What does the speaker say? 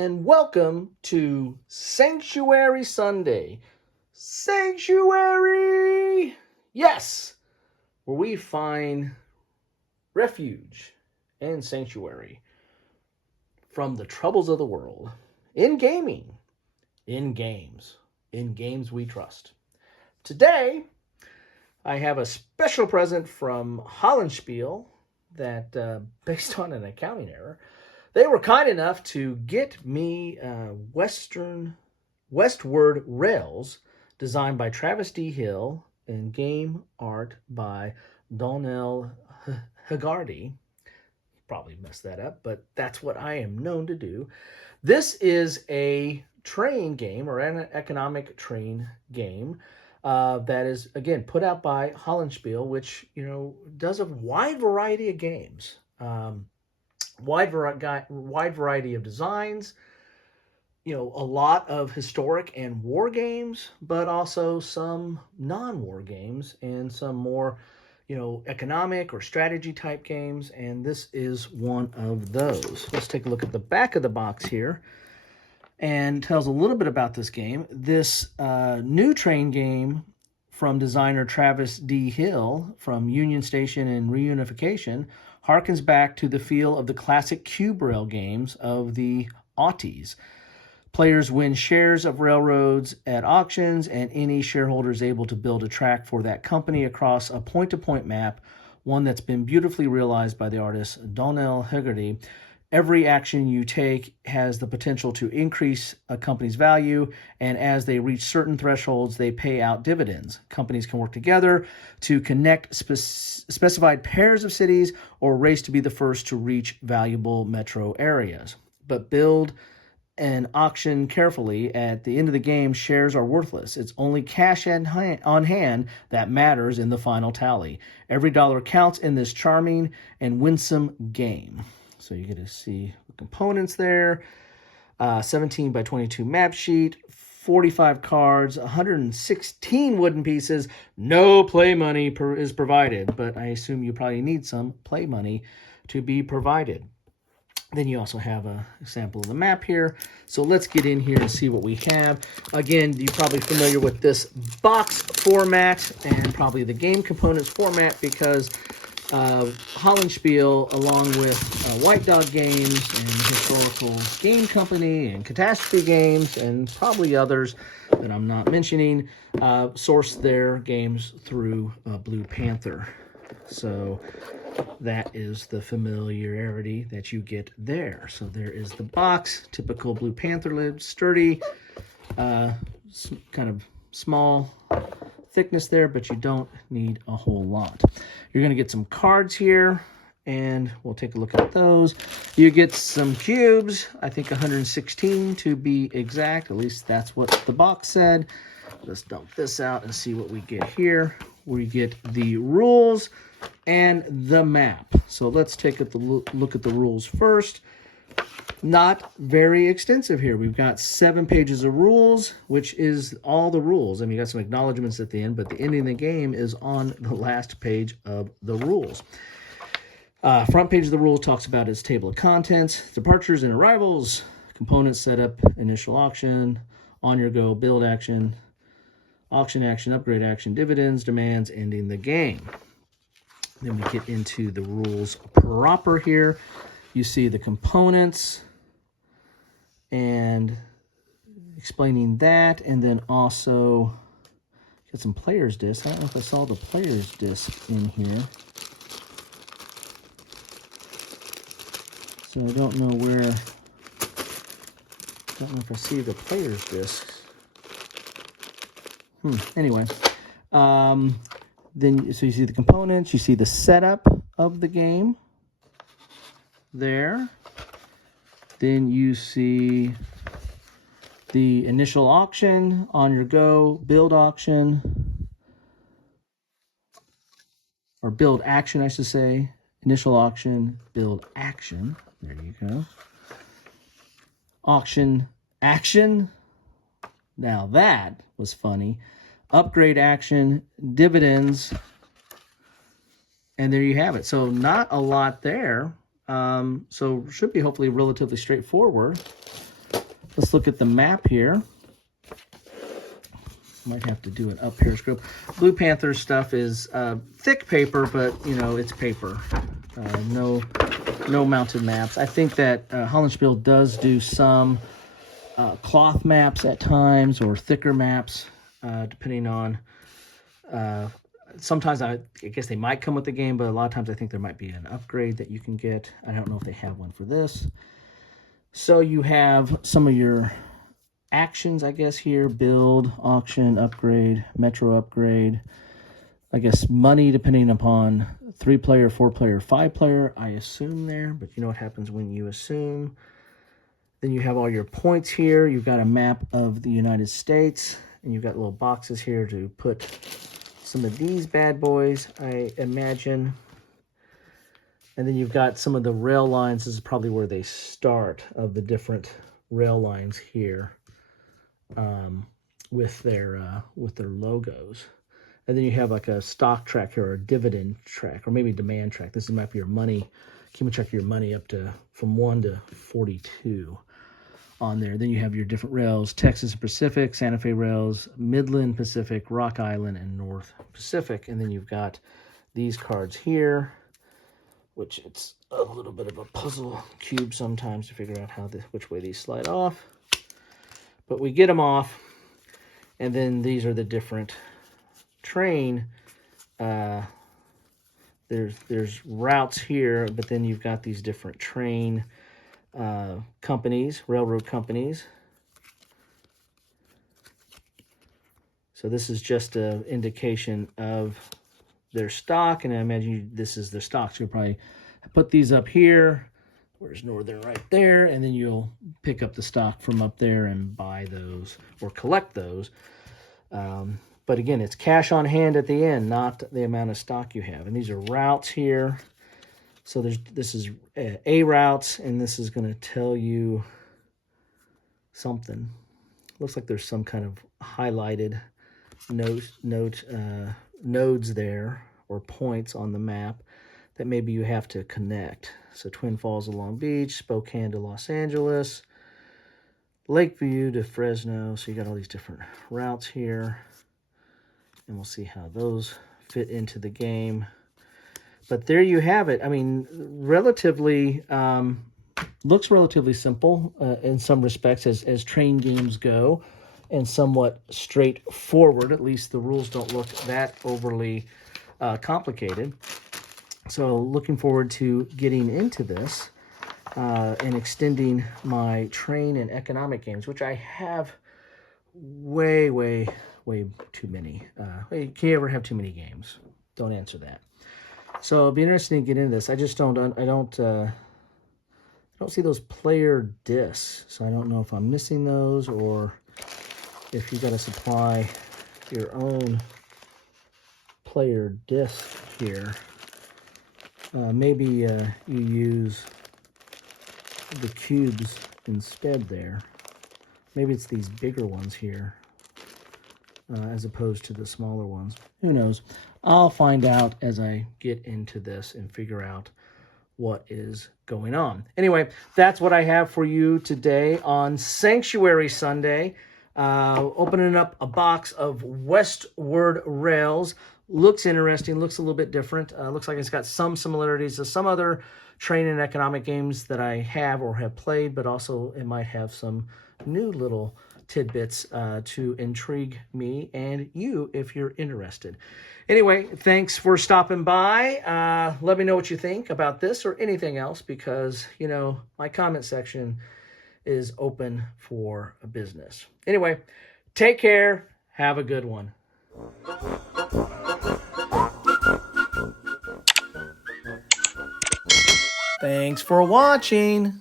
and welcome to Sanctuary Sunday. Sanctuary! Yes! Where we find refuge and sanctuary from the troubles of the world in gaming, in games we trust. Today, I have a special present from Hollandspiele that, based on an accounting error, they were kind enough to get me Westward Rails, designed by Travis D. Hill and game art by Donnell Hagarty. Probably messed that up, but that's what I am known to do. This is a train game, or an economic train game, that is, again, put out by Hollandspiele, which, does a wide variety of games. Wide variety of designs, a lot of historic and war games, but also some non-war games and some more, economic or strategy type games. And this is one of those. Let's take a look at the back of the box here, and tells a little bit about this game. This new train game from designer Travis D. Hill from Union Station and Reunification harkens back to the feel of the classic cube rail games of the aughties. Players win shares of railroads at auctions, and any shareholder is able to build a track for that company across a point-to-point map, one that's been beautifully realized by the artist Donnell Hagarty. Every action you take has the potential to increase a company's value, and as they reach certain thresholds, they pay out dividends. Companies can work together to connect specified pairs of cities or race to be the first to reach valuable metro areas. But build and auction carefully. At the end of the game, shares are worthless. It's only cash on hand that matters in the final tally. Every dollar counts in this charming and winsome game. So you get to see the components there. 17 by 22 map sheet, 45 cards, 116 wooden pieces. No play money is provided, but I assume you probably need some play money to be provided. Then you also have a sample of the map here. So let's get in here and see what we have. Again, you're probably familiar with this box format and probably the game components format, because Hollandspiele, along with White Dog Games and Historical Game Company and Catastrophe Games and probably others that I'm not mentioning, source their games through Blue Panther. So that is the familiarity that you get there. So there is the box, typical Blue Panther lid, sturdy, kind of small thickness there, but you don't need a whole lot. You're going to get some cards here, and we'll take a look at those. You get some cubes, I think 116 to be exact. At least that's what the box said. Let's dump this out and see what we get here. We get the rules and the map. So let's take a look at the rules first. Not very extensive here. We've got 7 pages of rules, which is all the rules. I mean, you got some acknowledgments at the end, but the ending of the game is on the last page of the rules. Front page of the rules talks about its table of contents, departures and arrivals, components, setup, initial auction, on your go, build action, auction action, upgrade action, dividends, demands, ending the game. Then we get into the rules proper here. You see the components and explaining that, and then also get some player's disc. I don't know if I saw the player's disc in here. So I don't know if I see the player's discs. Anyway, then so you see the components, you see the setup of the game there. Then you see the initial auction, on your go, build auction, or build action, I should say. Initial auction, build action. There you go. Auction action. Now that was funny. Upgrade action, dividends, and there you have it. So not a lot there. So should be hopefully relatively straightforward. let's look at the map here. Might have to do an up here script. Blue Panther stuff is thick paper, but you know, it's paper. No mounted maps. I think that Hollandspiele does do some cloth maps at times, or thicker maps, depending on. Sometimes I guess they might come with the game, but a lot of times I think there might be an upgrade that you can get. I don't know if they have one for this. So you have some of your actions, I guess, here: build, auction, upgrade, metro upgrade. I guess money depending upon 3-player, 4-player, 5-player, I assume there, but you know what happens when you assume. Then you have all your points here. You've got a map of the United States, and you've got little boxes here to put some of these bad boys, I imagine. And then you've got some of the rail lines. This is probably where they start, of the different rail lines here, with their logos. And then you have like a stock track here, or a dividend track, or maybe demand track. This might be your money, keeping track of your money up to from 1 to 42 on there. Then you have your different rails: Texas Pacific, Santa Fe Rails, Midland Pacific, Rock Island, and North Pacific. And then you've got these cards here, which it's a little bit of a puzzle cube sometimes to figure out which way these slide off. But we get them off, and then these are the different train. There's routes here, but then you've got these different train companies, railroad companies. So this is just an indication of their stock, and I imagine this is the stock. So you'll probably put these up here. Where's Northern? Right there. And then you'll pick up the stock from up there and buy those or collect those. But again, it's cash on hand at the end, not the amount of stock you have. And these are routes here. So this is A routes, and this is going to tell you something. Looks like there's some kind of highlighted nodes there, or points on the map that maybe you have to connect. So Twin Falls to Long Beach, Spokane to Los Angeles, Lakeview to Fresno. So you got all these different routes here, and we'll see how those fit into the game. But there you have it. I mean, relatively, looks relatively simple in some respects as train games go, and somewhat straightforward. At least the rules don't look that overly complicated. So looking forward to getting into this and extending my train and economic games, which I have way too many. Can you ever have too many games? Don't answer that. So it'll be interesting to get into this. I just don't see those player discs, so I don't know if I'm missing those, or if you got to supply your own player disc here. Maybe you use the cubes instead there. Maybe it's these bigger ones here as opposed to the smaller ones. Who knows? I'll find out as I get into this and figure out what is going on. Anyway, that's what I have for you today on Sanctuary Sunday. Opening up a box of Westward Rails. Looks interesting, looks a little bit different. Looks like it's got some similarities to some other train and economic games that I have or have played, but also it might have some new little tidbits to intrigue me and you if you're interested. Anyway, thanks for stopping by. Let me know what you think about this or anything else, because, you know, my comment section is open for business. Anyway, take care. Have a good one. Thanks for watching.